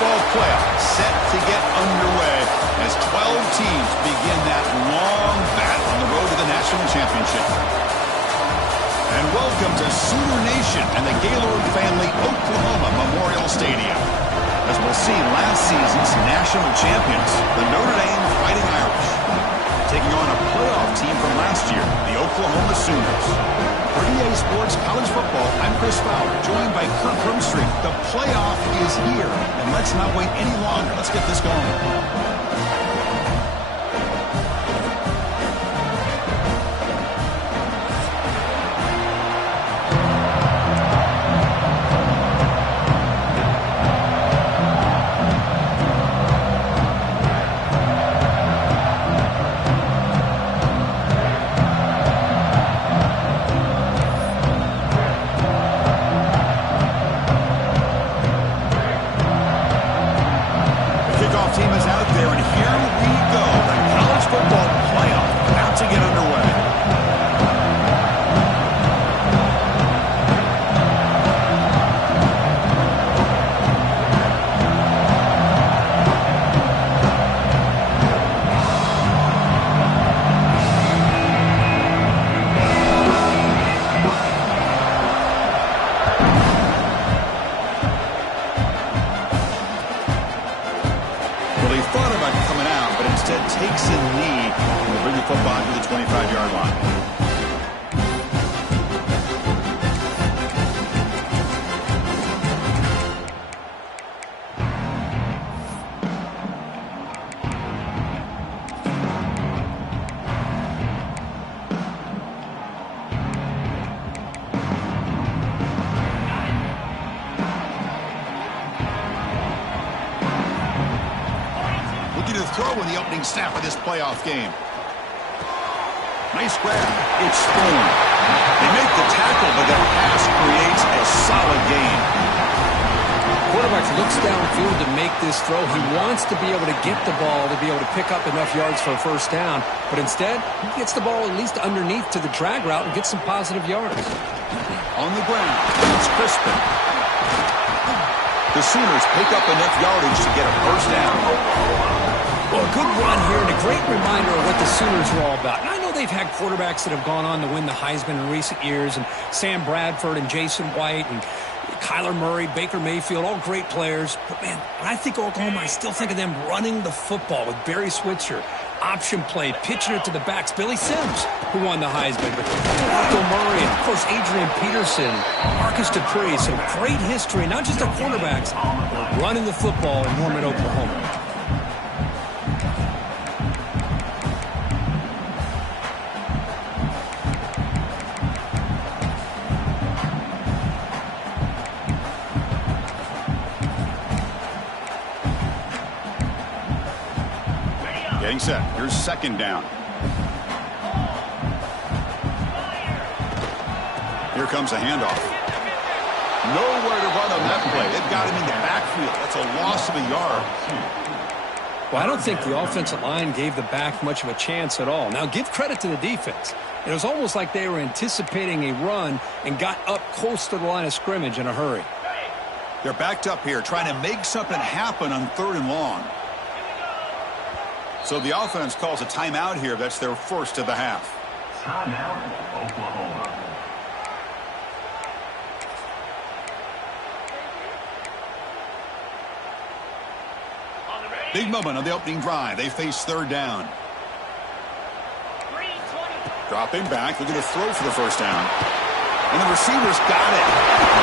football playoff set to get underway as 12 teams begin that long battle on the road to the national championship. And welcome to Sooner Nation and the Gaylord Family Oklahoma Memorial Stadium. As we'll see, last season's national champions, the Notre Dame Fighting Irish, taking on a playoff team from last year, the Oklahoma Sooners. For EA Sports College Football, I'm Chris Fowler, joined by Kurt Brumstreet. The playoff is here, and let's not wait any longer. Let's get this going. Takes a knee and will bring the football to the 25-yard line. Throw in the opening snap of this playoff game. Nice grab. It's thrown. They make the tackle, but that pass creates a solid gain. Quarterback looks downfield to make this throw. He wants to be able to get the ball to be able to pick up enough yards for a first down, but instead, he gets the ball at least underneath to the drag route and gets some positive yards. On the ground, it's Crispin. The Sooners pick up enough yardage to get a first down. Well, a good run here and a great reminder of what the Sooners are all about. And I know they've had quarterbacks that have gone on to win the Heisman in recent years, and Sam Bradford and Jason White and Kyler Murray, Baker Mayfield, all great players. But, man, when I think Oklahoma, I still think of them running the football with Barry Switzer, option play, pitching it to the backs. Billy Sims, who won the Heisman, but Marco Murray, and, of course, Adrian Peterson, Marcus Dupree. So great history, not just our quarterbacks, but running the football in Norman, Oklahoma. Getting set. Here's second down. Here comes a handoff. Nowhere to run on that play. They've got him in the backfield. That's a loss of a yard. Well, I don't think the offensive line gave the back much of a chance at all. Now, give credit to the defense. It was almost like they were anticipating a run and got up close to the line of scrimmage in a hurry. They're backed up here trying to make something happen on 3rd and long. So the offense calls a timeout here. That's their first of the half. Timeout, Oklahoma. Big moment on the opening drive. They face 3rd down. Dropping back, looking to throw for the first down. And the receiver's got it.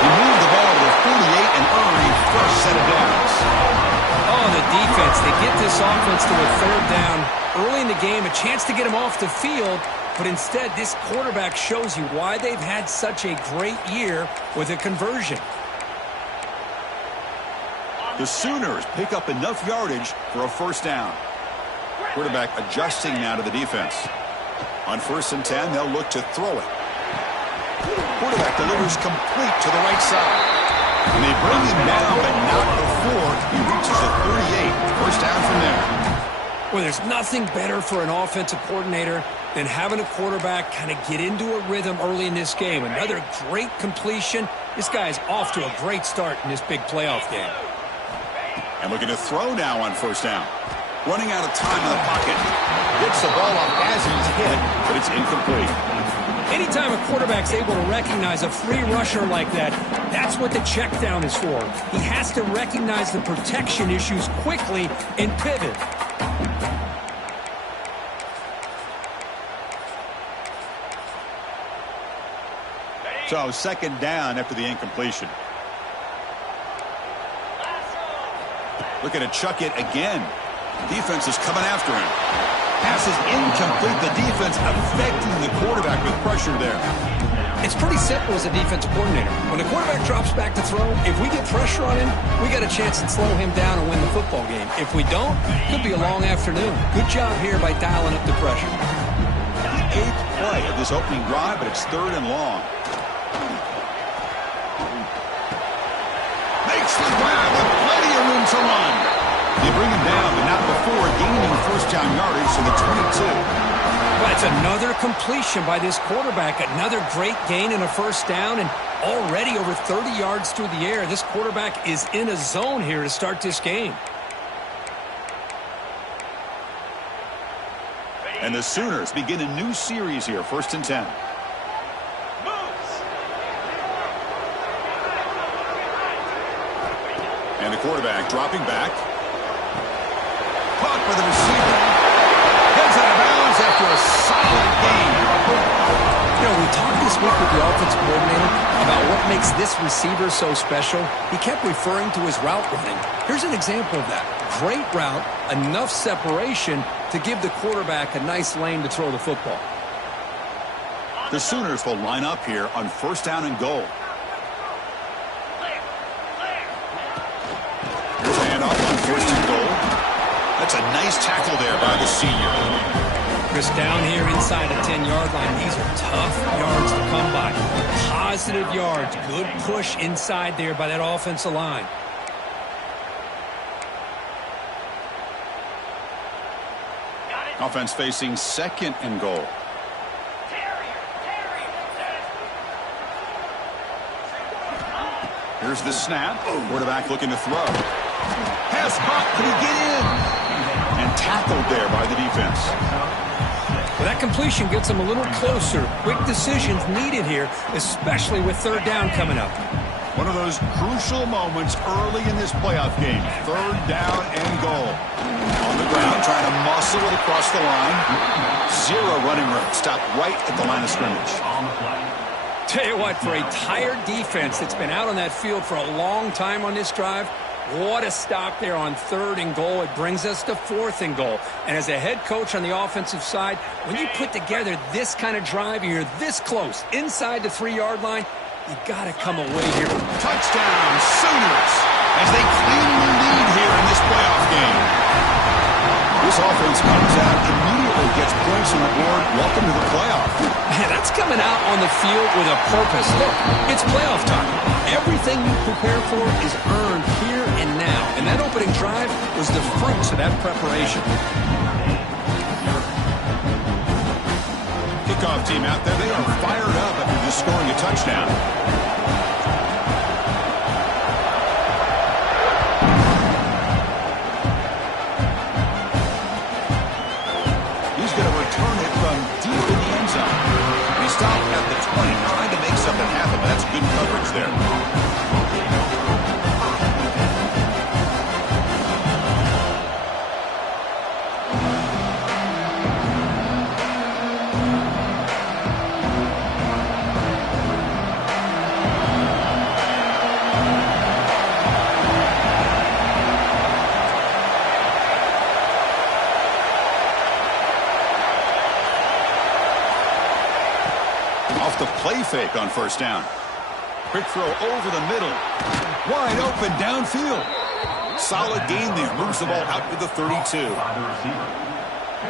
He moved the ball to the 48 and earned a fresh set of downs. Oh, the defense. They get this offense to a 3rd down early in the game, a chance to get him off the field, but instead this quarterback shows you why they've had such a great year with a conversion. The Sooners pick up enough yardage for a first down. Quarterback adjusting now to the defense. On 1st and 10, they'll look to throw it. Quarterback delivers complete to the right side. And they bring him down, but not before he reaches the 38. First down from there. Well, there's nothing better for an offensive coordinator than having a quarterback kind of get into a rhythm early in this game. Another great completion. This guy's off to a great start in this big playoff game. And looking to throw now on first down. Running out of time in the pocket. Gets the ball off as he's hit, but it's incomplete. Anytime a quarterback's able to recognize a free rusher like that, that's what the check down is for. He has to recognize the protection issues quickly and pivot. So second down after the incompletion. Looking to chuck it again. Defense is coming after him. Pass is incomplete. The defense affecting the quarterback with pressure there. It's pretty simple as a defensive coordinator. When the quarterback drops back to throw, if we get pressure on him, we got a chance to slow him down and win the football game. If we don't, it could be a long afternoon. Good job here by dialing up the pressure. The 8th play of this opening drive, but it's 3rd and long. Makes the grab with plenty of room to run. They bring him down, but not before gaining first down yardage to the 22. Well, it's another completion by this quarterback. Another great gain in a first down, and already over 30 yards through the air. This quarterback is in a zone here to start this game. And the Sooners begin a new series here, 1st and 10. And the quarterback dropping back. Caught by the receiver. Heads out of bounds after a solid gain. You know, we talked this week with the offensive coordinator about what makes this receiver so special. He kept referring to his route running. Here's an example of that. Great route, enough separation to give the quarterback a nice lane to throw the football. The Sooners will line up here on 1st down and goal. Here's a handoff on 1st and goal. That's a nice tackle there by the senior. Chris, down here inside the 10-yard line, these are tough yards to come by. Positive yards, good push inside there by that offensive line. Offense facing 2nd and goal. Here's the snap. Quarterback looking to throw. Pass caught. Could he get in? And tackled there by the defense. Well, that completion gets them a little closer. Quick decisions needed here, especially with 3rd down coming up. One of those crucial moments early in this playoff game. 3rd down and goal. On the ground, trying to muscle it across the line. 0 running room. Stop right at the line of scrimmage. Tell you what, for a tired defense that's been out on that field for a long time on this drive, what a stop there on 3rd and goal. It brings us to 4th and goal. And as a head coach on the offensive side, when you put together this kind of drive, you're this close inside the 3-yard line, you got to come away here. Touchdown, Sooners, as they claim the lead here in this playoff game. This offense comes out, immediately gets points on the board. Welcome to the playoff. Man, that's coming out on the field with a purpose. Look, it's playoff time. Everything you prepare for is earned here and now. And that opening drive was the fruits of that preparation. Kickoff team out there. They are fired up after just scoring a touchdown. He's going to return it from deep in the end zone. And he stopped at the 20, trying to make something happen, but that's good coverage there. Off the play fake on 1st down. Quick throw over the middle. Wide open downfield. Solid gain there. Moves the ball out to the 32.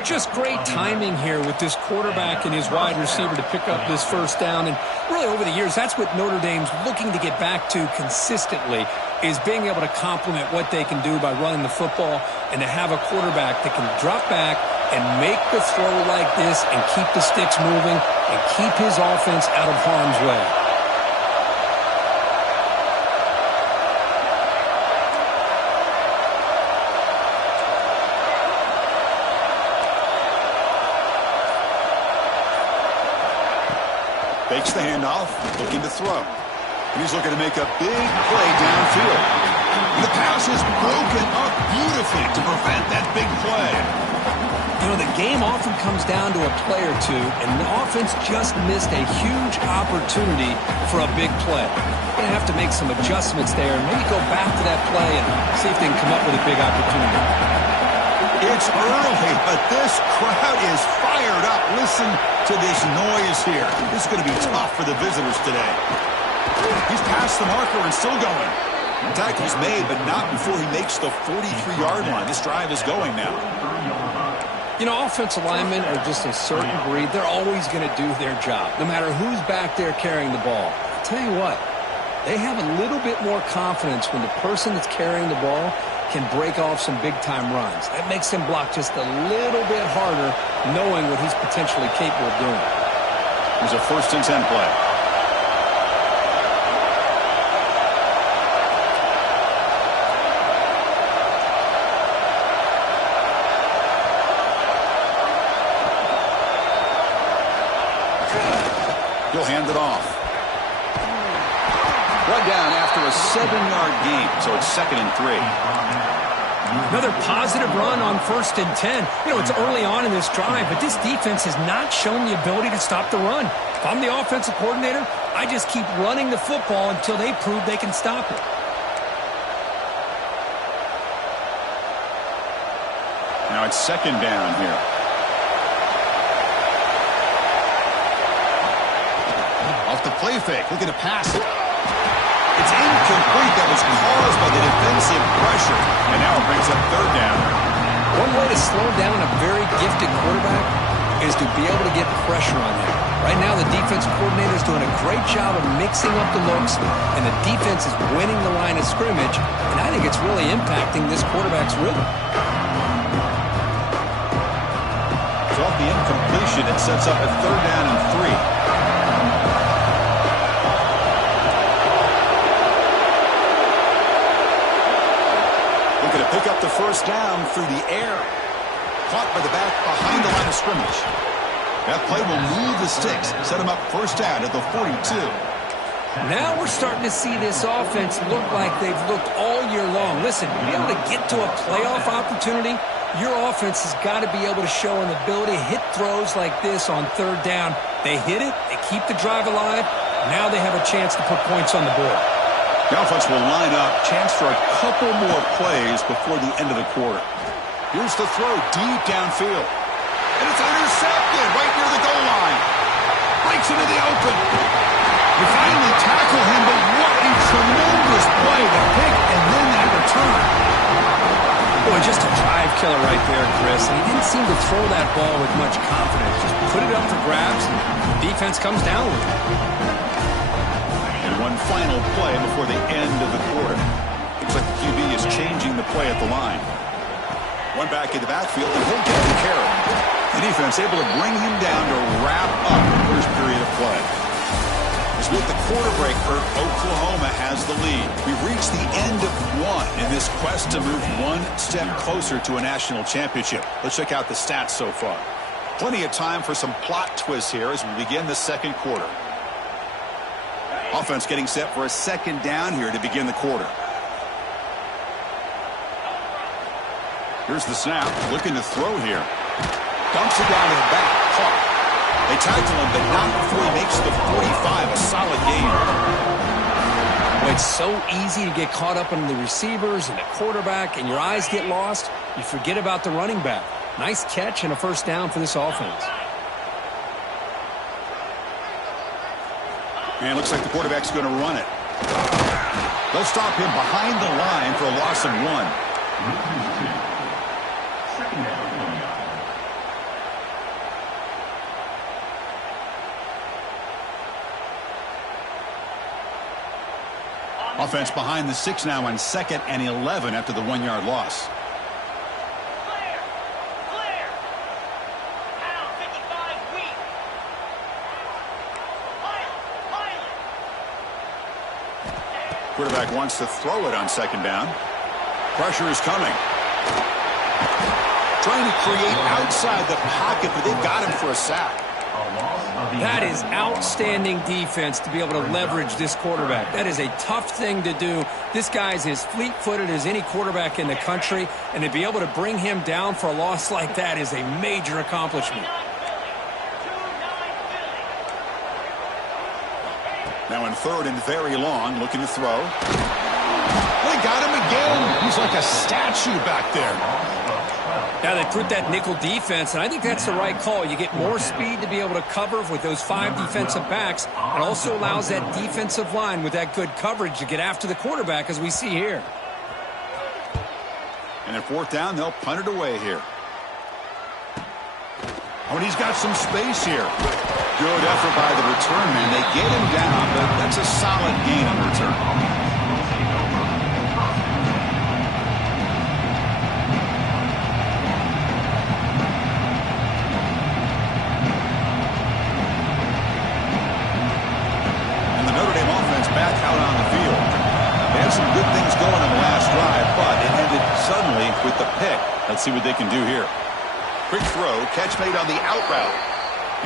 Just great timing here with this quarterback and his wide receiver to pick up this 1st down. And really over the years, that's what Notre Dame's looking to get back to consistently, is being able to complement what they can do by running the football and to have a quarterback that can drop back and make the throw like this and keep the sticks moving and keep his offense out of harm's way. Fakes the handoff, looking to throw. And he's looking to make a big play downfield. The pass is broken up beautifully to prevent that big play. You know, the game often comes down to a play or two, and the offense just missed a huge opportunity for a big play. They're going to have to make some adjustments there and maybe go back to that play and see if they can come up with a big opportunity. It's early, but this crowd is fired up. Listen to this noise here. This is going to be tough for the visitors today. He's past the marker and still going. The tackle's made, but not before he makes the 43-yard line. This drive is going now. You know, offensive linemen are just a certain breed. They're always going to do their job, no matter who's back there carrying the ball. I'll tell you what, they have a little bit more confidence when the person that's carrying the ball can break off some big-time runs. That makes him block just a little bit harder, knowing what he's potentially capable of doing. Here's a 1st and 10 play. He'll hand it off. Brought down after a 7-yard gain, so it's 2nd and 3. Another positive run on 1st and 10. You know, it's early on in this drive, but this defense has not shown the ability to stop the run. If I'm the offensive coordinator, I just keep running the football until they prove they can stop it. Now it's 2nd down here. Off the play fake, looking to pass it. It's incomplete. That was caused by the defensive pressure. And now it brings up 3rd down. One way to slow down a very gifted quarterback is to be able to get pressure on him. Right now, the defensive coordinator is doing a great job of mixing up the looks, and the defense is winning the line of scrimmage, and I think it's really impacting this quarterback's rhythm. So off the incompletion, it sets up a 3rd down and 3. Looking to pick up the 1st down through the air. Caught by the back behind the line of scrimmage. That play will move the sticks, set him up 1st down at the 42. Now we're starting to see this offense look like they've looked all year long. Listen, to be able to get to a playoff opportunity, your offense has got to be able to show an ability to hit throws like this on 3rd down. They hit it, they keep the drive alive. Now they have a chance to put points on the board. The offense will line up, chance for a couple more plays before the end of the quarter. Here's the throw deep downfield. And it's intercepted right near the goal line. Breaks into the open. They finally tackle him, but what a tremendous play. The pick and then that return. Boy, just a drive killer right there, Chris. And he didn't seem to throw that ball with much confidence. Just put it up for grabs, and the defense comes down with it. One final play before the end of the quarter. Looks like the QB is changing the play at the line. One back in the backfield, and he'll get the carry. The defense able to bring him down to wrap up the first period of play. As with the quarter break, Oklahoma has the lead. We've reached the end of one in this quest to move one step closer to a national championship. Let's check out the stats so far. Plenty of time for some plot twists here as we begin the 2nd quarter. Offense getting set for a 2nd down here to begin the quarter. Here's the snap, looking to throw here. Dumps it down to the back, caught. They tackle him, but not before he makes the 45, a solid gain. Well, it's so easy to get caught up in the receivers and the quarterback, and your eyes get lost. You forget about the running back. Nice catch and a 1st down for this offense. And it looks like the quarterback's going to run it. They'll stop him behind the line for a loss of 1. Offense behind the 6 now on 2nd and 11 after the 1-yard loss. Clear. Pound 55 weak. Pilot. Quarterback wants to throw it on 2nd down. Pressure is coming. Trying to create outside the pocket, but they've got him for a sack. That is outstanding defense to be able to leverage this quarterback. That is a tough thing to do. This guy's as fleet-footed as any quarterback in the country, and to be able to bring him down for a loss like that is a major accomplishment. Now in third and very long, looking to throw. They got him again. He's like a statue back there. Now they put that nickel defense, and I think that's the right call. You get more speed to be able to cover with those 5 defensive backs. It also allows that defensive line with that good coverage to get after the quarterback, as we see here. And at fourth down, they'll punt it away here. Oh, and he's got some space here. Good effort by the return man. They get him down, but that's a solid gain on return. Back out on the field. They had some good things going on the last drive, but it ended suddenly with the pick. Let's see what they can do here. Quick throw, catch made on the out route.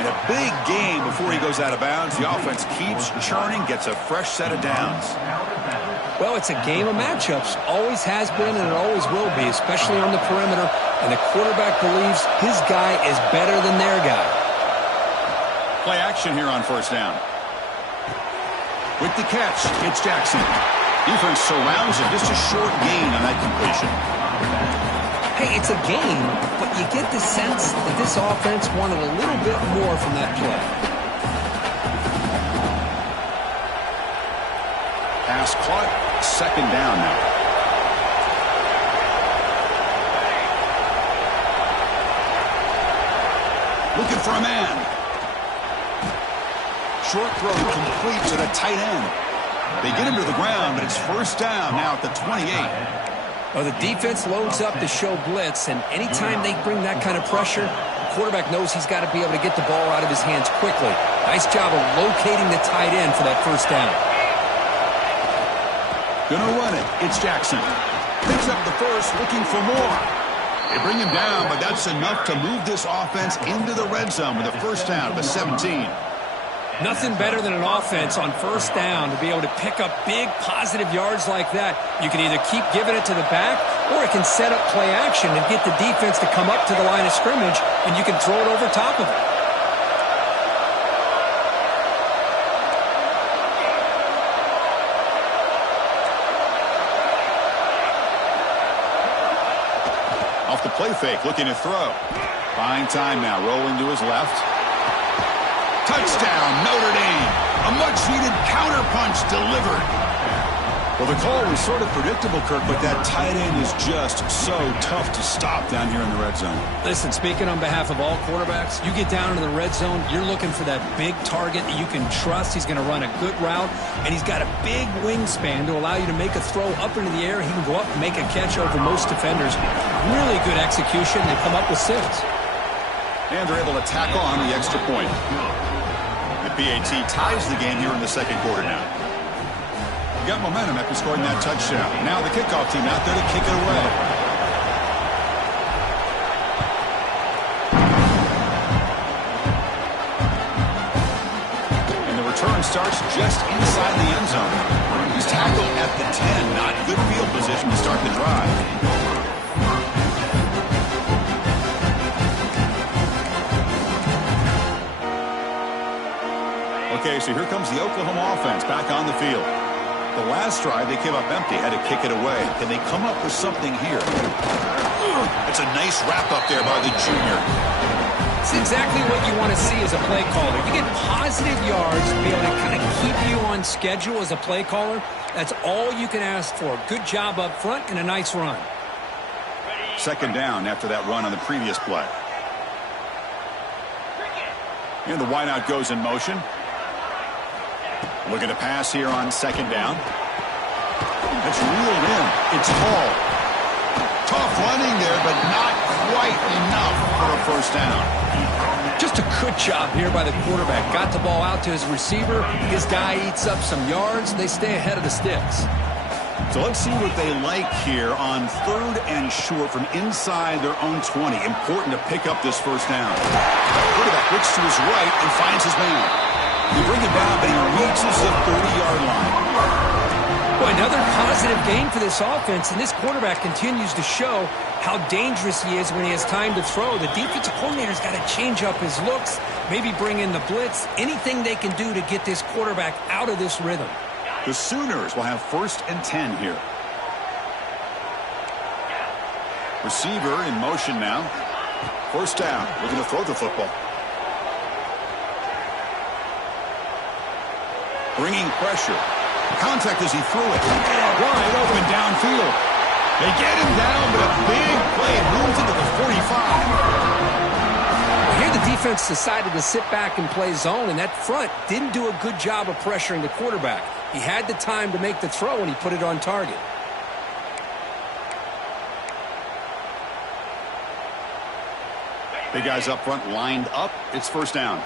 And a big game before he goes out of bounds. The offense keeps churning, gets a fresh set of downs. Well, it's a game of matchups. Always has been and it always will be, especially on the perimeter. And the quarterback believes his guy is better than their guy. Play action here on first down. With the catch, it's Jackson. Defense surrounds him. Just a short gain on that completion. Hey, it's a game, but you get the sense that this offense wanted a little bit more from that play. Pass caught. Second down now. Looking for a man. Short throw complete to the tight end. They get him to the ground, but it's first down now at the 28. Well, the defense loads up to show blitz, and anytime they bring that kind of pressure, the quarterback knows he's got to be able to get the ball out of his hands quickly. Nice job of locating the tight end for that first down. Gonna run it. It's Jackson. Picks up the first, looking for more. They bring him down, but that's enough to move this offense into the red zone with a first down of the 17. Nothing better than an offense on first down to be able to pick up big positive yards like that. You can either keep giving it to the back, or it can set up play action and get the defense to come up to the line of scrimmage, and you can throw it over top of it. Off the play fake, looking to throw. Fine time now, rolling to his left. Touchdown, Notre Dame. A much-needed counterpunch delivered. Well, the call was sort of predictable, Kirk, but that tight end is just so tough to stop down here in the red zone. Listen, speaking on behalf of all quarterbacks, you get down into the red zone, you're looking for that big target that you can trust. He's going to run a good route, and he's got a big wingspan to allow you to make a throw up into the air. He can go up and make a catch over most defenders. Really good execution. They come up with 6. And they're able to tackle on the extra point. The PAT ties the game here in the second quarter now. Got momentum after scoring that touchdown. Now the kickoff team out there to kick it away. And the return starts just inside the end zone. He's tackled at the 10. Not good field position to start the drive. Okay, so here comes the Oklahoma offense back on the field. The last drive, they came up empty, had to kick it away. Can they come up with something here? It's a nice wrap-up there by the junior. It's exactly what you want to see as a play caller. You get positive yards to be able to kind of keep you on schedule as a play caller. That's all you can ask for. Good job up front and a nice run. Second down after that run on the previous play. And the wideout goes in motion. Looking to pass here on second down. It's reeled in. It's tall. Tough running there, but not quite enough for a first down. Just a good job here by the quarterback. Got the ball out to his receiver. His guy eats up some yards. They stay ahead of the sticks. So let's see what they like here on 3rd and short from inside their own 20. Important to pick up this first down. Quarterback looks to his right and finds his man. They bring him down, but he reaches the 30-yard line. Boy, another positive game for this offense, and this quarterback continues to show how dangerous he is when he has time to throw. The defensive coordinator's got to change up his looks, maybe bring in the blitz, anything they can do to get this quarterback out of this rhythm. The Sooners will have 1st and 10 here. Receiver in motion now. 1st down, looking to throw the football. Bringing pressure. Contact as he threw it. Wide open downfield. They get him down, but a big play moves into the 45. Here the defense decided to sit back and play zone, and that front didn't do a good job of pressuring the quarterback. He had the time to make the throw, and he put it on target. Big guys up front lined up. It's 1st down.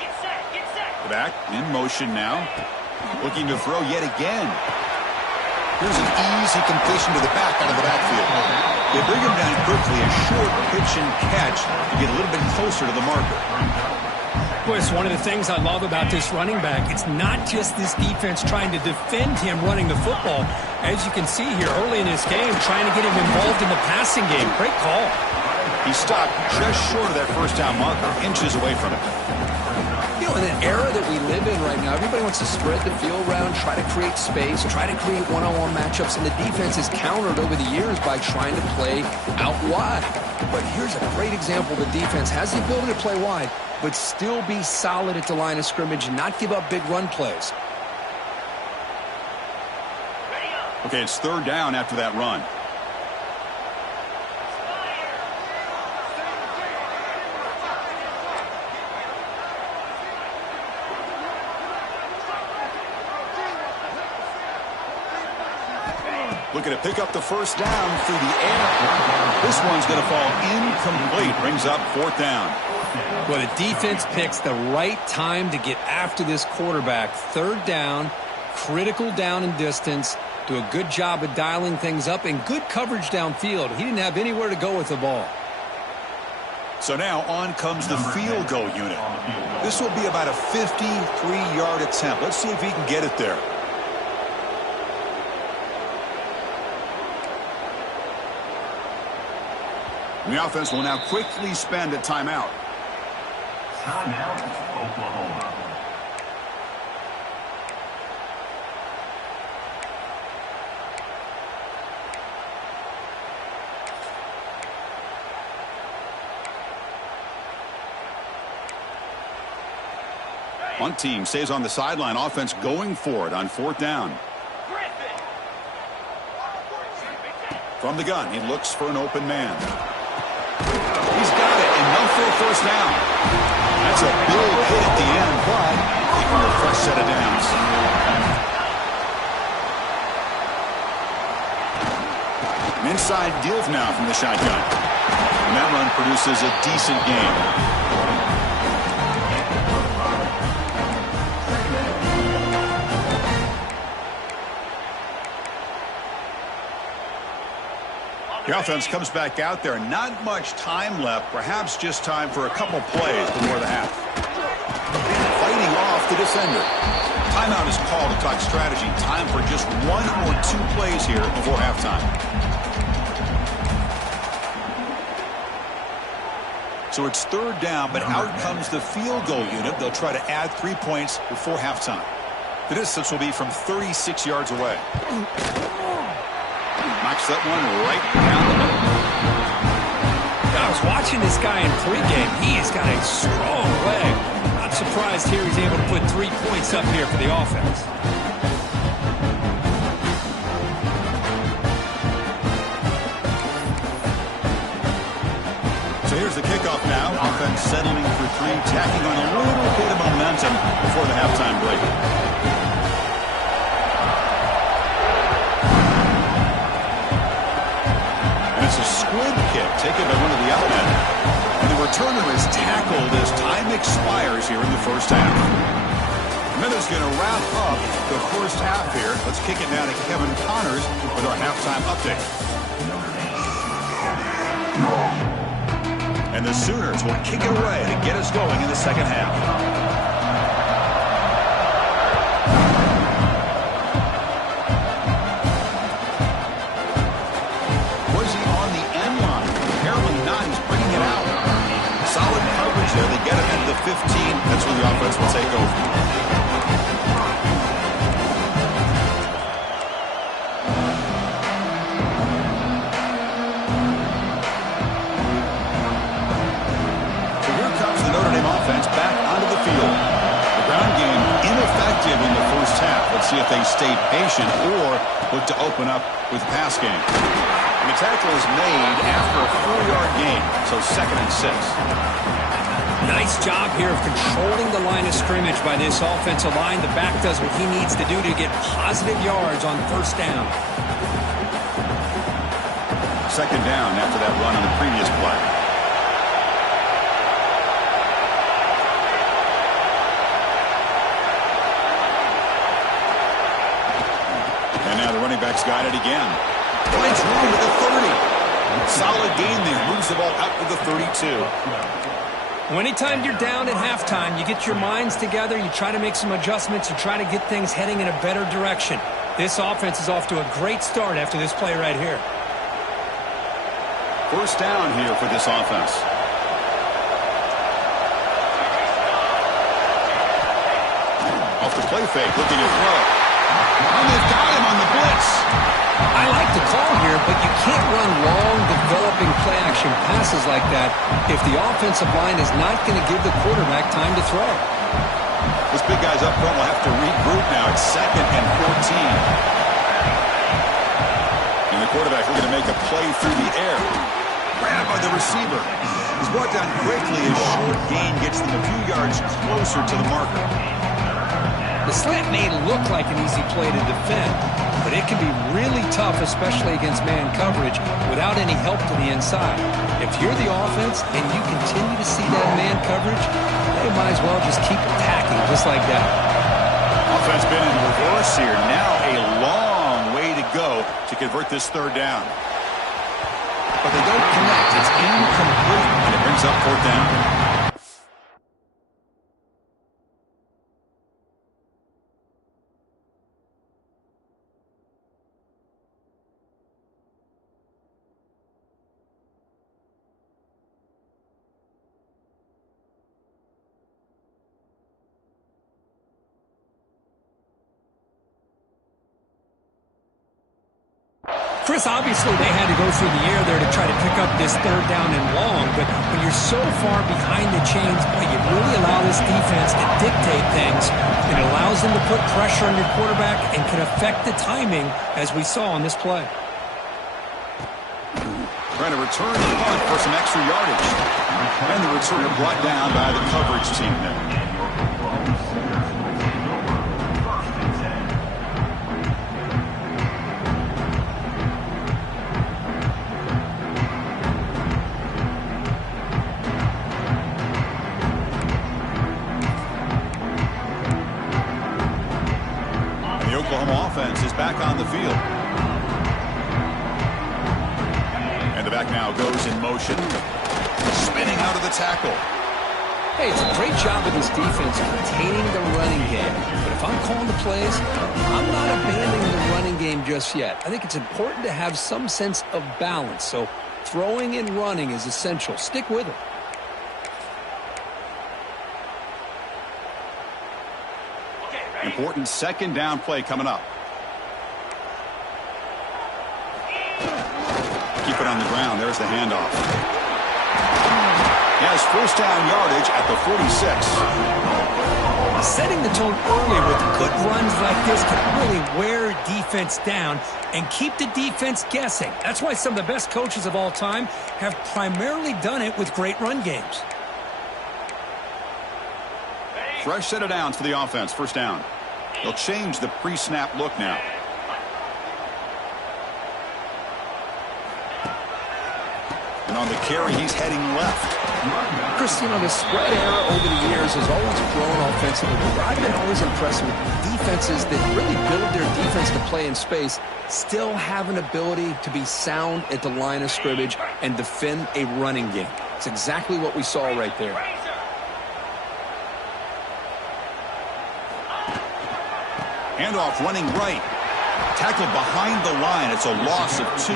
Get set, get set. The back in motion now. Looking to throw yet again. Here's an easy completion to the back out of the backfield. They bring him down quickly. A short pitch and catch to get a little bit closer to the marker. Boy, it's one of the things I love about this running back. It's not just this defense trying to defend him running the football. As you can see here early in this game, trying to get him involved in the passing game. Great call. He stopped just short of that 1st down marker, inches away from it. You know, in an era that we live in right now, everybody wants to spread the field around, try to create space, try to create one-on-one matchups, and the defense has countered over the years by trying to play out wide. But here's a great example. The defense has the ability to play wide, but still be solid at the line of scrimmage and not give up big run plays. Ready up. Okay, it's 3rd down after that run. Looking to pick up the 1st down through the air. This one's going to fall incomplete. Brings up 4th down. Well, the defense picks the right time to get after this quarterback. 3rd down, critical down and distance. Do a good job of dialing things up and good coverage downfield. He didn't have anywhere to go with the ball. So now on comes the field goal unit. This will be about a 53-yard attempt. Let's see if he can get it there. The offense will now quickly spend a timeout. Timeout, Oklahoma. One team stays on the sideline. Offense going for it on 4th down. Griffin. From the gun, he looks for an open man. He's got it, enough for a 1st down. That's a big hit at the end, but taking a fresh set of downs. An inside give now from the shotgun. And that run produces a decent gain. The offense comes back out there. Not much time left. Perhaps just time for a couple plays before the half. Fighting off the defender. Timeout is called to talk strategy. Time for just 1 or 2 plays here before halftime. So it's 3rd down, but out comes the field goal unit. They'll try to add 3 points before halftime. The distance will be from 36 yards away. Knocks that one right down the middle. I was watching this guy in pregame. He has got a strong leg. Not surprised here he's able to put 3 points up here for the offense. So here's the kickoff now. Offense settling for 3, tacking on a little bit of momentum before the halftime break. It's a squib kick taken by one of the outmen. And the returner is tackled as time expires here in the 1st half. Minutes going to wrap up the first half here. Let's kick it now to Kevin Connors with our halftime update. And the Sooners will kick it away to get us going in the second half. Was he on the end line? Apparently not. He's bringing it out. Solid coverage there. They get him at the 15. That's where the offense will take over. Back onto the field. The ground game ineffective in the first half. Let's see if they stay patient or look to open up with the pass game. And the tackle is made after a 4-yard gain, so 2nd and 6. Nice job here of controlling the line of scrimmage by this offensive line. The back does what he needs to do to get positive yards on first down. 2nd down after that run on the previous play. Now the running back's got it again. Finds room at the 30. Solid gain there. Moves the ball out to the 32. Well, anytime you're down at halftime, you get your minds together, you try to make some adjustments, you try to get things heading in a better direction. This offense is off to a great start after this play right here. First down here for this offense. Off the play fake, looking to throw. And they've got him on the blitz. I like the call here, but you can't run long, developing play-action passes like that if the offensive line is not going to give the quarterback time to throw. This big guy's up front will have to regroup now. It's 2nd and 14. And the quarterback looking to make a play through the air. Grabbed by the receiver. He's brought down quickly. His short gain gets them a few yards closer to the marker. The slant may look like an easy play to defend, but it can be really tough, especially against man coverage, without any help to the inside. If you're the offense and you continue to see that man coverage, they might as well just keep attacking just like that. Offense been in reverse here. Now a long way to go to convert this 3rd down. But they don't connect. It's incomplete, and it brings up 4th down. Chris, obviously they had to go through the air there to try to pick up this 3rd down and long, but when you're so far behind the chains, boy, you really allow this defense to dictate things. It allows them to put pressure on your quarterback and can affect the timing, as we saw on this play. Trying to return the punt for some extra yardage. And the returner brought down by the coverage team there. Oklahoma offense is back on the field. And the back now goes in motion. Spinning out of the tackle. Hey, it's a great job of this defense containing the running game. But if I'm calling the plays, I'm not abandoning the running game just yet. I think it's important to have some sense of balance. So throwing and running is essential. Stick with it. Important 2nd down play coming up. Keep it on the ground. There's the handoff. He has 1st down yardage at the 46. Setting the tone early with good runs like this can really wear defense down and keep the defense guessing. That's why some of the best coaches of all time have primarily done it with great run games. Fresh set of downs for the offense. 1st down. They'll change the pre-snap look now. And And on the carry, he's heading left. Chris, you know, the spread era over the years has always grown offensively. But I've been always impressed with defenses that really build their defense to play in space, still have an ability to be sound at the line of scrimmage and defend a running game. It's exactly what we saw right there. Handoff running right. Tackle behind the line. It's a loss of 2.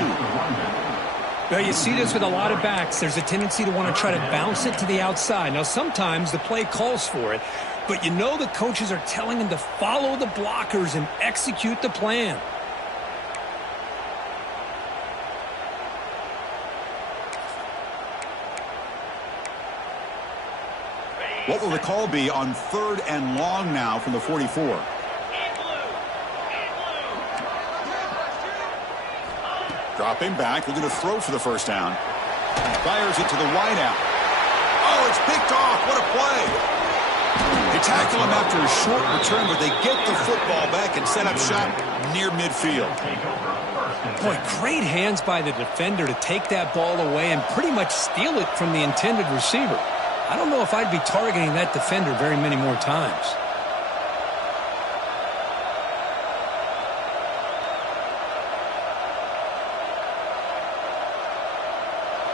Well, you see this with a lot of backs. There's a tendency to want to try to bounce it to the outside. Now, sometimes the play calls for it, but you know the coaches are telling them to follow the blockers and execute the plan. What will the call be on 3rd and long now from the 44? Dropping back, looking to throw for the first down. Fires it to the wideout. Oh, it's picked off. What a play. They tackle him after a short return, but they get the football back and set up shop near midfield. Boy, great hands by the defender to take that ball away and pretty much steal it from the intended receiver. I don't know if I'd be targeting that defender very many more times.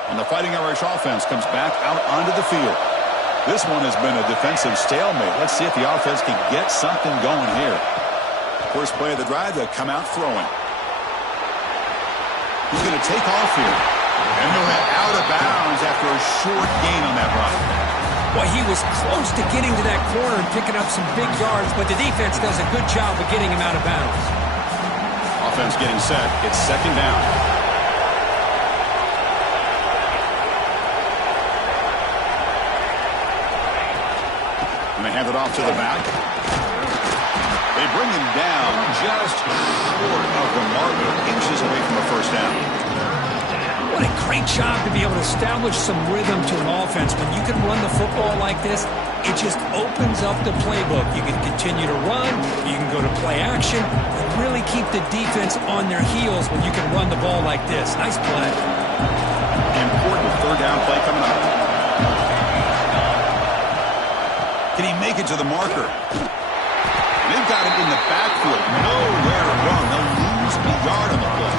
And the Fighting Irish offense comes back out onto the field. This one has been a defensive stalemate. Let's see if the offense can get something going here. First play of the drive, they'll come out throwing. He's going to take off here. And he'll head out of bounds after a short gain on that run. Well, he was close to getting to that corner and picking up some big yards, but the defense does a good job of getting him out of bounds. Offense getting set. It's 2nd down. And they hand it off to the back. They bring him down just short of the marker, inches away from the first down. What a great job to be able to establish some rhythm to an offense. When you can run the football like this, it just opens up the playbook. You can continue to run, you can go to play action, and really keep the defense on their heels when you can run the ball like this. Nice play. Important 3rd down play coming up. Can he make it to the marker? They've got him in the backfield. Nowhere to run. They'll lose a yard on the play.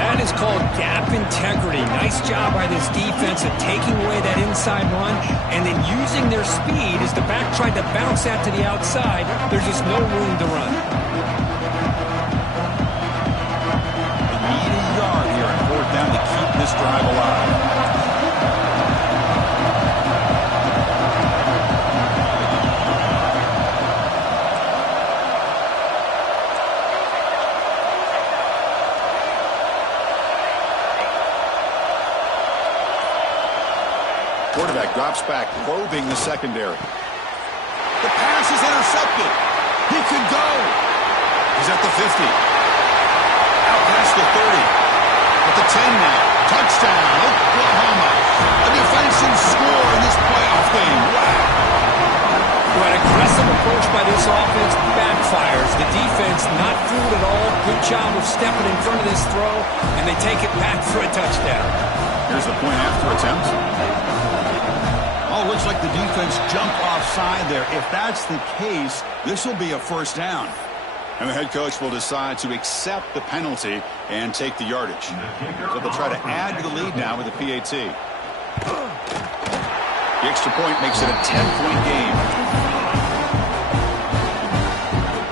That is called gap integrity. Nice job by this defense of taking away that inside run and then using their speed as the back tried to bounce that to the outside. There's just no room to run. They need a yard here on 4th down to keep this drive alive. Quarterback drops back, probing the secondary. The pass is intercepted. He could go. He's at the 50. Out past the 30. At the 10 now. Touchdown, Oklahoma. A defensive score in this playoff game. Wow. What aggressive approach by this offense backfires. The defense not fooled at all. Good job of stepping in front of this throw, and they take it back for a touchdown. Here's the point after attempt. Oh, looks like the defense jumped offside there. If that's the case, this will be a 1st down. And the head coach will decide to accept the penalty and take the yardage. So they'll try to add to the lead now with the PAT. The extra point makes it a 10-point game.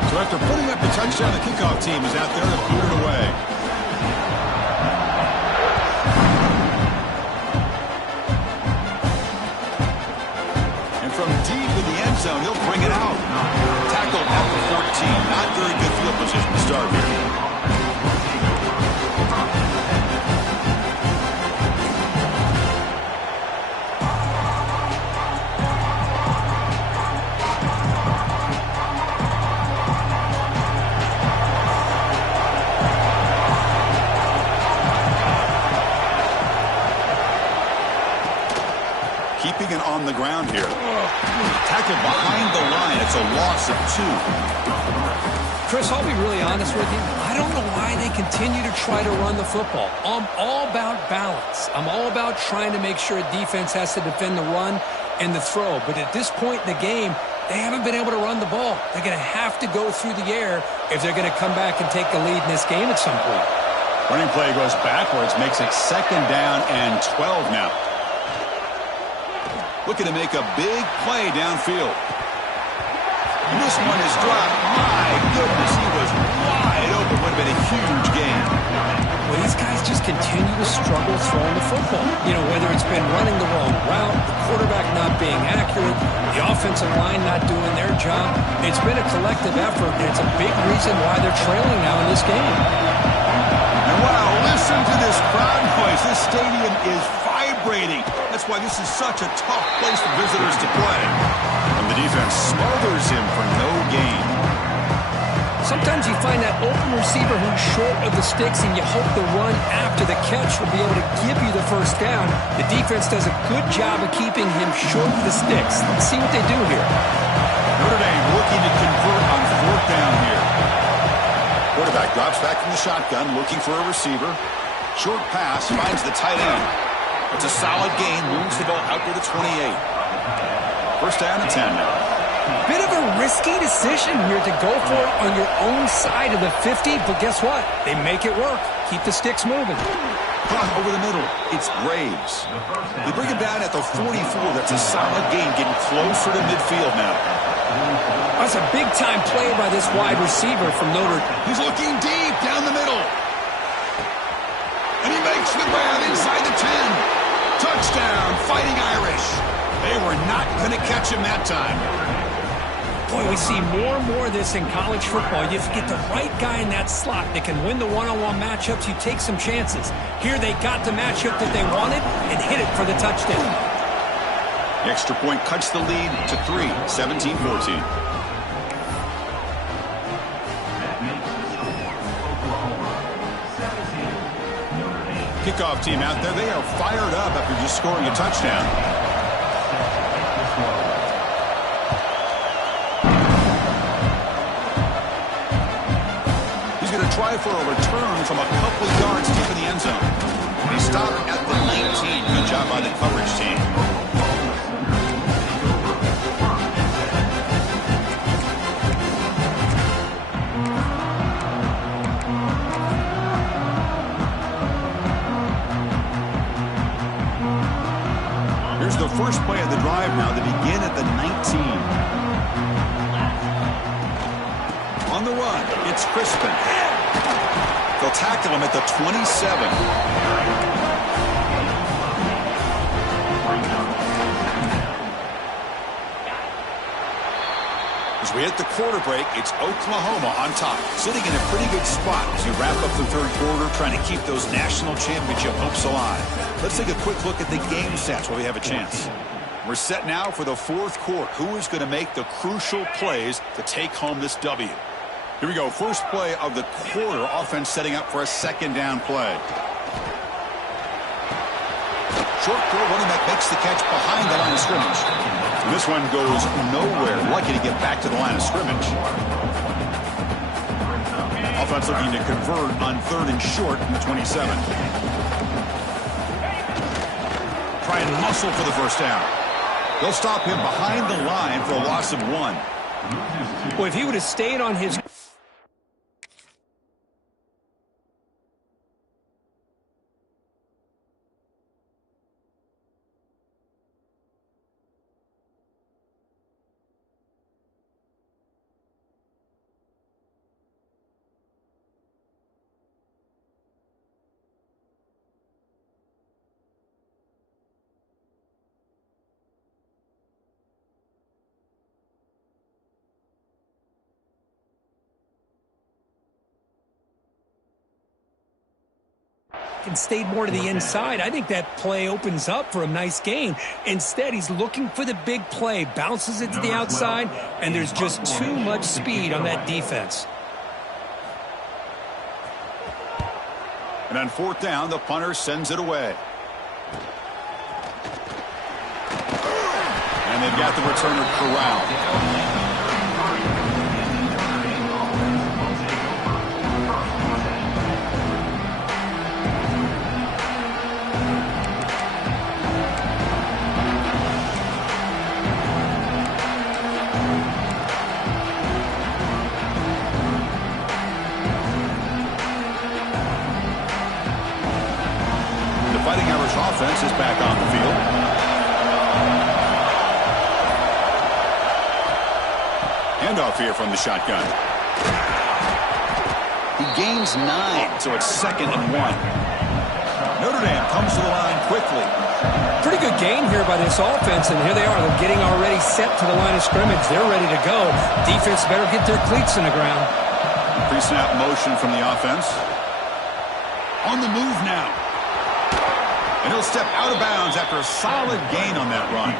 So after putting up the touchdown, the kickoff team is out there to put it away. From deep in the end zone, he'll bring it out. Tackled at the 14. Not very good field position to start here. Keeping it on the ground here. Tackled behind the line. It's a loss of 2. Chris, I'll be really honest with you. I don't know why they continue to try to run the football. I'm all about balance. I'm all about trying to make sure a defense has to defend the run and the throw. But at this point in the game, they haven't been able to run the ball. They're going to have to go through the air if they're going to come back and take the lead in this game at some point. Running play goes backwards, makes it 2nd down and 12 now. Looking to make a big play downfield. And this one is dropped. My goodness, he was wide open. Would have been a huge gain. Well, these guys just continue to struggle throwing the football. You know, whether it's been running the wrong route, the quarterback not being accurate, the offensive line not doing their job. It's been a collective effort, and it's a big reason why they're trailing now in this game. And wow, listen to this crowd noise. This stadium is vibrating. That's why this is such a tough place for visitors to play. And the defense smothers him for no gain. Sometimes you find that open receiver who's short of the sticks, and you hope the run after the catch will be able to give you the first down. The defense does a good job of keeping him short of the sticks. Let's see what they do here. Notre Dame looking to convert on 4th down here. Quarterback drops back from the shotgun, looking for a receiver. Short pass, finds the tight end. It's a solid gain, moves the ball out to the 28. 1st down and 10 now. Bit of a risky decision here to go for it on your own side of the 50, but guess what? They make it work. Keep the sticks moving. Over the middle, it's Graves. They bring him down at the 44. That's a solid gain, getting closer to midfield now. That's a big-time play by this wide receiver from Notre Dame. He's looking deep down the middle. And he makes the grab inside the 10. Touchdown, Fighting Irish. They were not going to catch him that time. Boy, we see more and more of this in college football. You get the right guy in that slot that can win the one-on-one matchups. You take some chances. Here they got the matchup that they wanted and hit it for the touchdown. The extra point cuts the lead to 3, 17-14. Kickoff team out there. They are fired up after just scoring a touchdown. Try for a return from a couple of yards deep in the end zone. He stopped at the 19. Good job by the coverage team. Here's the first play of the drive now. They begin at the 19. On the run, it's Crispin. They'll tackle him at the 27. As we hit the quarter break, it's Oklahoma on top, sitting in a pretty good spot as we wrap up the 3rd quarter, trying to keep those national championship hopes alive. Let's take a quick look at the game stats while we have a chance. We're set now for the 4th quarter. Who is going to make the crucial plays to take home this W? Here we go. First play of the quarter. Offense setting up for a 2nd down play. Short throw. Running back makes the catch behind the line of scrimmage. And this one goes nowhere. Lucky to get back to the line of scrimmage. Offense looking to convert on 3rd and short from the 27. Try and muscle for the first down. They'll stop him behind the line for a loss of 1. Well, if he would have stayed on his... and stayed more to the inside, I think that play opens up for a nice gain. Instead, he's looking for the big play, bounces it to the outside, and there's just too much speed on that defense. And on 4th down, the punter sends it away. And they've got the returner corralled. Handoff here from the shotgun. He gains 9, so it's 2nd and 1. Notre Dame comes to the line quickly. Pretty good gain here by this offense, and here they are. They're getting already set to the line of scrimmage. They're ready to go. Defense better get their cleats in the ground. Pre-snap motion from the offense. On the move now. And he'll step out of bounds after a solid gain on that run.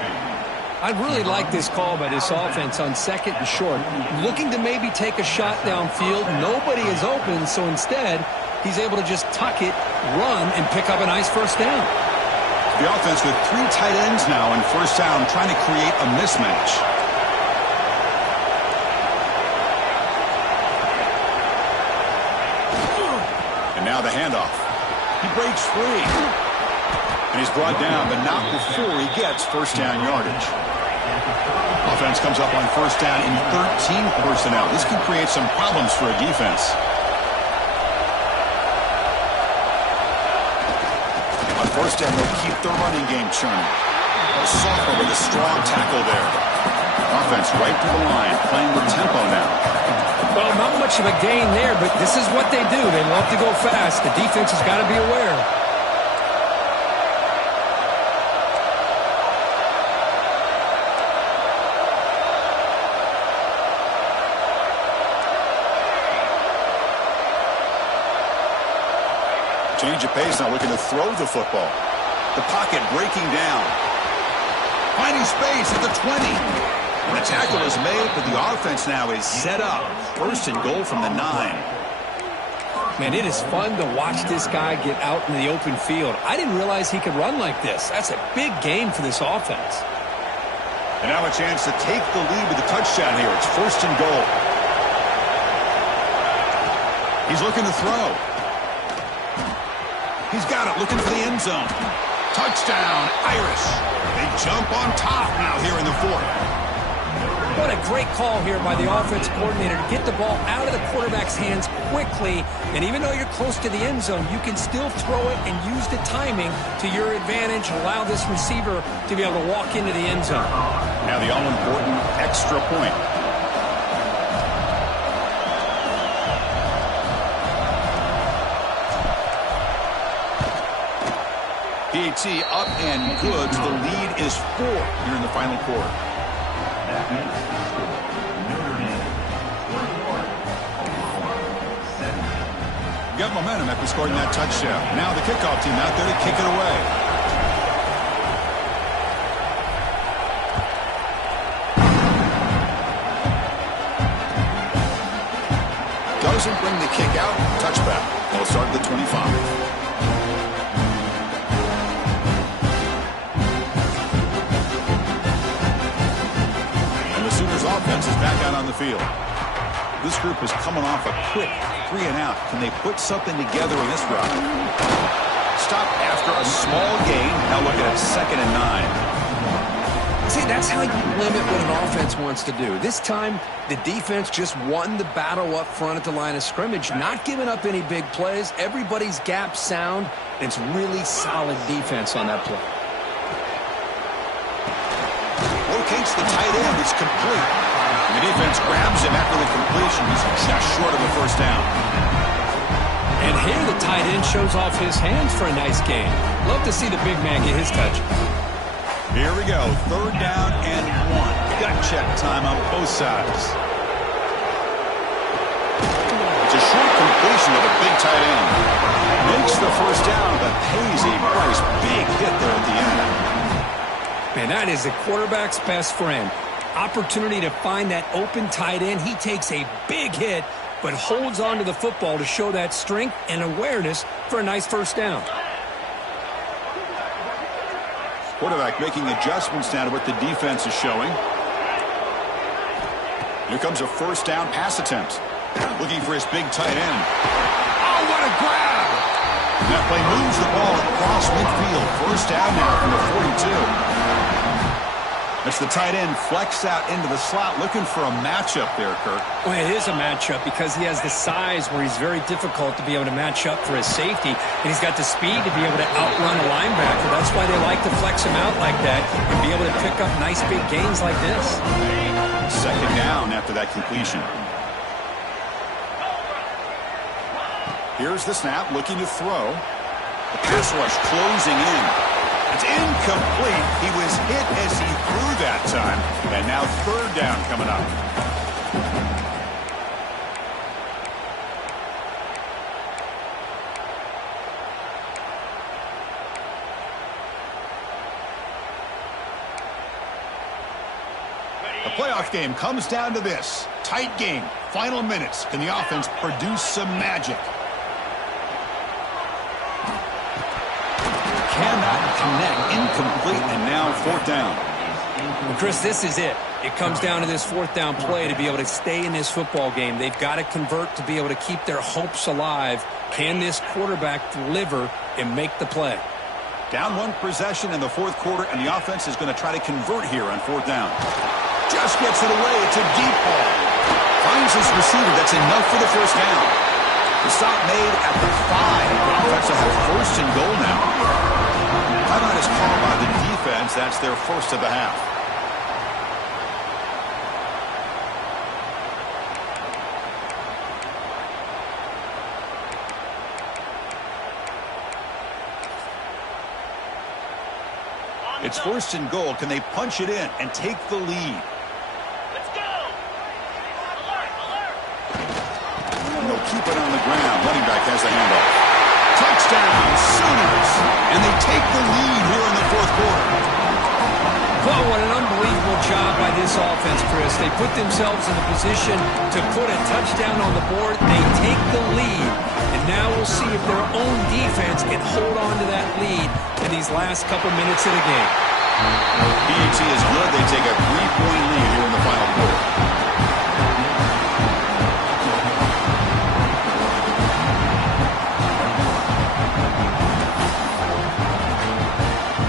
I really like this call by this offense on 2nd and short. Looking to maybe take a shot downfield. Nobody is open, so instead, he's able to just tuck it, run, and pick up a nice first down. The offense with 3 tight ends now in first down, trying to create a mismatch. And now the handoff. He breaks free. And he's brought down, but not before he gets first down yardage. Offense comes up on first down in 13 personnel. This can create some problems for a defense. On first down, they'll keep the running game churning. A sophomore with a strong tackle there. Offense right to the line, playing with tempo now. Well, not much of a gain there, but this is what they do. They love to go fast. The defense has got to be aware. Change of pace, now looking to throw the football. The pocket breaking down. Finding space at the 20. And the tackle is made, but the offense now is set up. First and goal from the 9. Man, it is fun to watch this guy get out in the open field. I didn't realize he could run like this. That's a big game for this offense. And now a chance to take the lead with a touchdown here. It's first and goal. He's looking to throw. He's got it, looking for the end zone. Touchdown, Irish. They jump on top now here in the 4th. What a great call here by the offense coordinator to get the ball out of the quarterback's hands quickly. And even though you're close to the end zone, you can still throw it and use the timing to your advantage. Allow this receiver to be able to walk into the end zone. Now the all-important extra point. PAT up and good. The lead is 4 here in the final quarter. That makes the score Notre Dame 44-7. Got momentum after scoring that touchdown. Now the kickoff team out there to kick it away. Doesn't bring the kick out. Touchback. They'll start at the 25. Offense is back out on the field. This group is coming off a quick 3 and out. Can they put something together in this route? Stop after a small gain. Now looking at 2nd and 9. See, that's how you limit what an offense wants to do. This time, the defense just won the battle up front at the line of scrimmage, not giving up any big plays. Everybody's gap sound, and it's really solid defense on that play. Rotates the tight end. It's complete. And the defense grabs him after the completion. He's just short of a first down. And here the tight end shows off his hands for a nice gain. Love to see the big man get his touch. Here we go. 3rd down and 1. Gut check time on both sides. It's a short completion of a big tight end. Makes the first down, but pays a price. Big hit there at the end. Man, that is the quarterback's best friend. Opportunity to find that open tight end. He takes a big hit, but holds on to the football to show that strength and awareness for a nice first down. Quarterback making adjustments now to what the defense is showing. Here comes a first down pass attempt. Looking for his big tight end. Oh, what a grab! And that play moves the ball across midfield. First down now from the 42. That's the tight end flexed out into the slot, looking for a matchup there, Kirk. Well, it is a matchup because he has the size where he's very difficult to be able to match up for his safety, and he's got the speed to be able to outrun a linebacker. That's why they like to flex him out like that and be able to pick up nice big gains like this. 2nd down after that completion. Here's the snap, looking to throw. The pass rush closing in. It's incomplete. He was hit as he threw that time. And now third down coming up. The playoff game comes down to this. Tight game. Final minutes. Can the offense produce some magic? Cannot connect. Incomplete. And now fourth down. Well, Chris, this is it. It comes down to this fourth down play to be able to stay in this football game. They've got to convert to be able to keep their hopes alive. Can this quarterback deliver and make the play? Down one possession in the fourth quarter, and the offense is going to try to convert here on fourth down. Just gets it away. It's a deep ball. Finds his receiver. That's enough for the first down. The stop made at the 5. The offense will have first and goal now. Timeout is called by the defense. That's their first of the half. It's first and goal. Can they punch it in and take the lead? Let's go! Alert, alert! And they'll keep it on the ground. Running back has the handoff. Touchdown, Sooners! And they take the lead here in the fourth quarter. Well, what an unbelievable job by this offense, Chris. They put themselves in a position to put a touchdown on the board. They take the lead. And now we'll see if their own defense can hold on to that lead in these last couple minutes of the game. PAT is good. They take a 3-point lead here in the final quarter.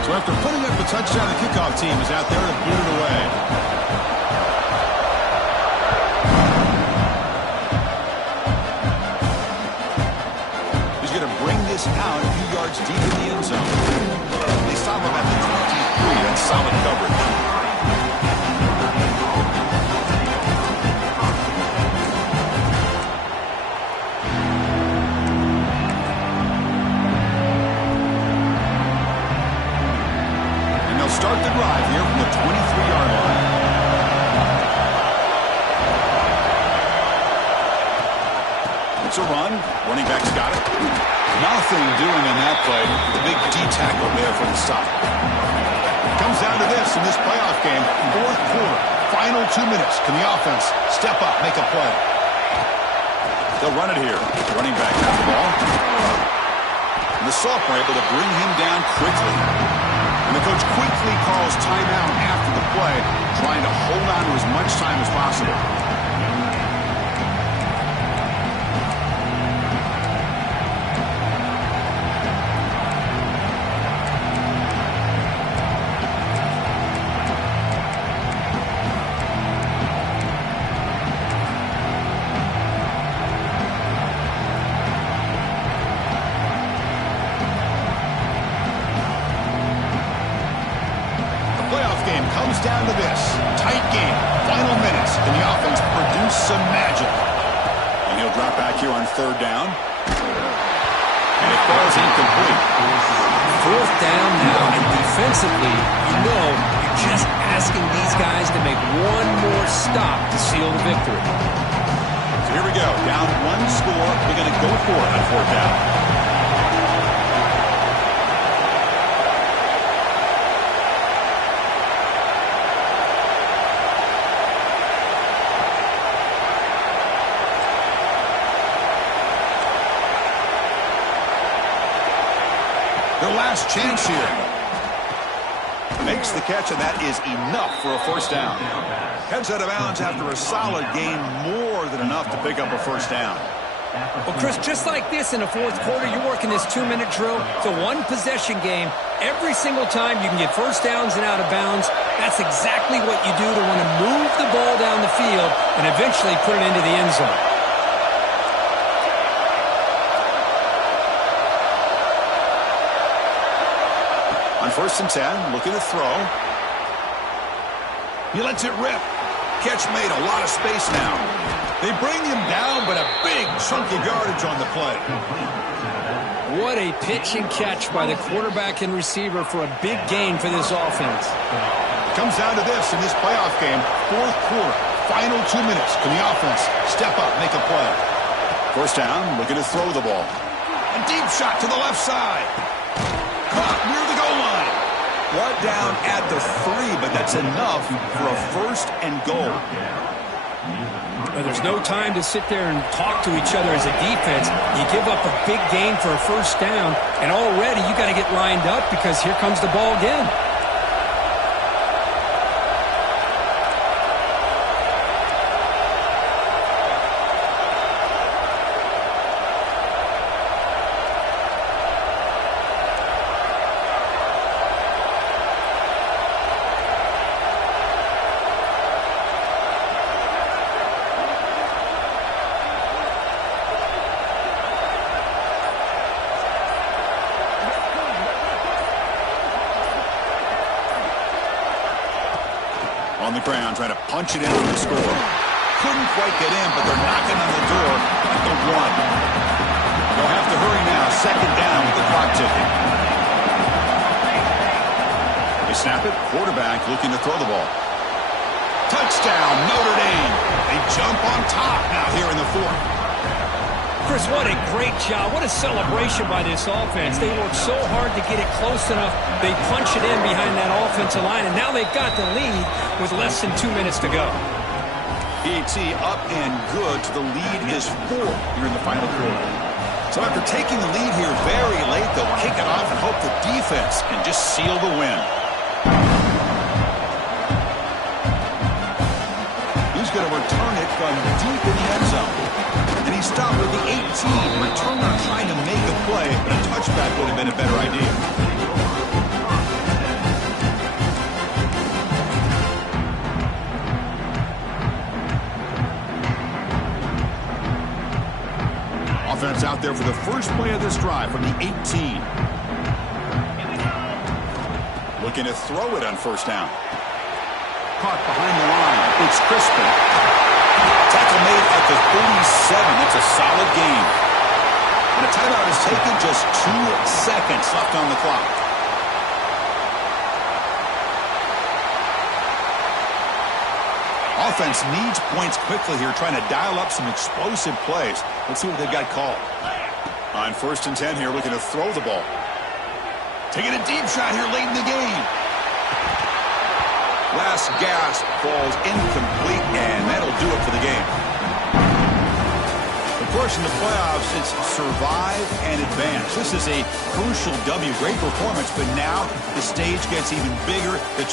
So after putting up a touchdown, the kickoff team is out there to boot it away. Out a few yards deep in the end zone. They stop him at the 23. That's solid coverage. And they'll start the drive here from the 23-yard line. It's a run. Running back's got it. Nothing doing on that play. The big D tackle there for the stop. Comes down to this in this playoff game. Fourth quarter. Final 2 minutes. Can the offense step up, make a play? They'll run it here. Running back has the ball. And the sophomore able to bring him down quickly. And the coach quickly calls timeout after the play, trying to hold on to as much time as possible. Down to this. Tight game. Final minutes. Can the offense produce some magic? And he'll drop back here on third down. And it falls incomplete. Fourth down now, and defensively, you're just asking these guys to make one more stop to seal the victory. So here we go. Down one score. They're going to go for it on fourth down. Their last chance here. Makes the catch, and that is enough for a first down. Heads out of bounds after a solid gain, more than enough to pick up a first down. Well, Chris, just like this in the fourth quarter, you're working this 2-minute drill. It's a one-possession game. Every single time you can get first downs and out of bounds, that's exactly what you do to want to move the ball down the field and eventually put it into the end zone. On 1st and 10, looking to throw. He lets it rip. catch made, a lot of space now. They bring him down, but a big chunk of yardage on the play. What a pitch and catch by the quarterback and receiver for a big gain for this offense. Comes down to this in this playoff game, fourth quarter, final 2 minutes. Can the offense step up, make a play? First down, looking to throw the ball. A deep shot to the left side. Caught near the goal line. Brought down at the 3, but that's enough for a first and goal. Well, there's no time to sit there and talk to each other as a defense. You give up a big gain for a first down, and already you got to get lined up because here comes the ball again. On the ground, trying to punch it in for the score. Couldn't quite get in, but they're knocking on the door at the 1. They'll have to hurry now. Second down with the clock ticking. They snap it. Quarterback looking to throw the ball. Touchdown, Notre Dame. They jump on top now here in the 4th. Chris, what a great job. What a celebration by this offense. They worked so hard to get it close enough. They punch it in behind that offensive line, and now they've got the lead with less than 2 minutes to go. ET up and good. The lead is 4 here in the final quarter. So after taking the lead here very late, they'll kick it off and hope the defense can just seal the win. He's going to return it from deep in the end zone. And he stopped with the 18. Returner trying to make a play, but a touchback would have been a better idea. Offense out there for the first play of this drive from the 18. Looking to throw it on first down. Caught behind the line. It's Crispin. Tackle made at the 37. That's a solid gain. And a timeout is taken. Just 2 seconds left on the clock. Offense needs points quickly here, trying to dial up some explosive plays. Let's see what they've got called. On first and 10 here, looking to throw the ball. Taking a deep shot here late in the game. Last gasp falls incomplete, and that'll do it for the game. Of course, in the playoffs, it's survive and advance. This is a crucial W. Great performance, but now the stage gets even bigger. The